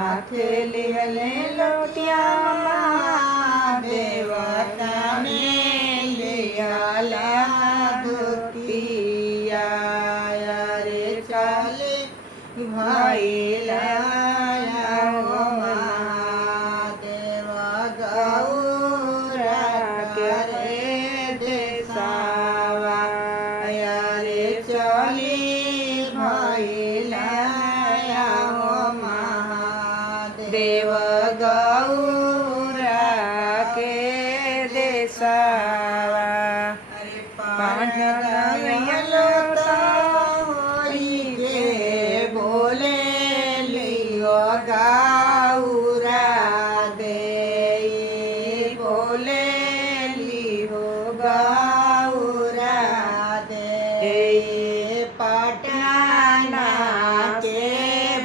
हाथ लिहले लोटिया देवता में लिहला धोतिया रे चले भैला महादेव गौरा करे देसावा रे चली भैला महादेव गौरा के देसावा पांडव के बोले लियो गौरा दे बोले लियो गौरा दे पटना के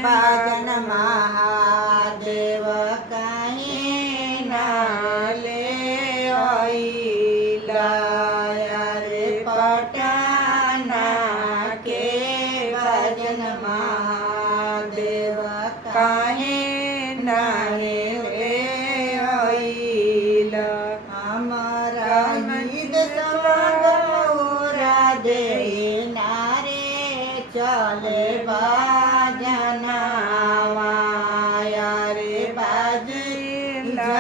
बागन महादेव कहीं ना ले आइला रे पटना के बागन महादेव कहीं नाही ले आइला हमारा निद गौरा दे नारे चले बाजनावा रे बाजला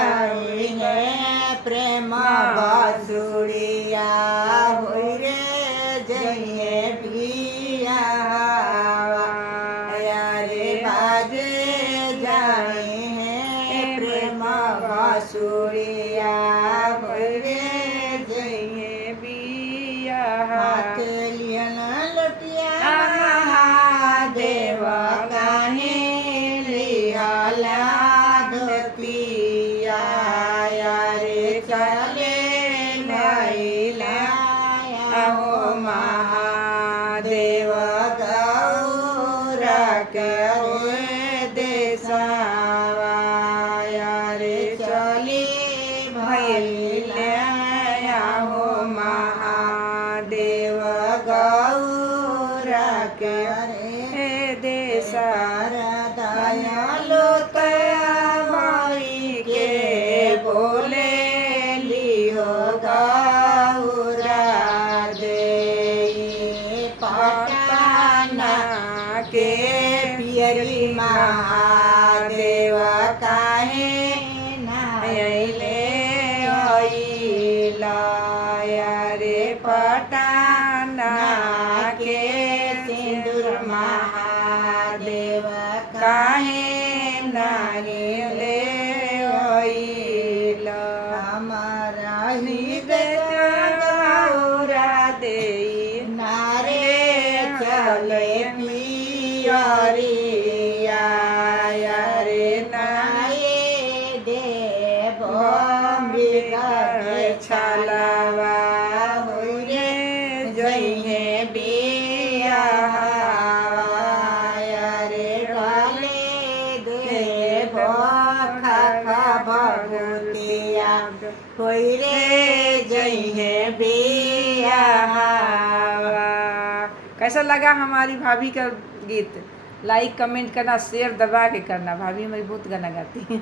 प्रेम बासुरिया हो रे जइए पिया रे बाजे जाए हैं प्रेम बासुरिया हो रे जइए पिया हाथ लियन लटिया महादेव काहे लिहला धोतिया रे चले भैला महादेव गौरा करे देसावा रे चली भैला महादेव गौरा करे देसारा दयालु तयाई के बोले लियो गौरा दे पटना के पियरी महादेव काहे नाइले आइला रे पटना के सिंदूर महादेव काहे नाइले आइला हमारा हृदय गौरा दे नारे चले पियरिया रे नाये देव छलवा हो रे जइहे बिया रे डाले देव खा भगतिया हो रे जइहे बिया। कैसा लगा हमारी भाभी का गीत? लाइक कमेंट करना, शेयर दबा के करना। भाभी हमारी बहुत गाना गाती है।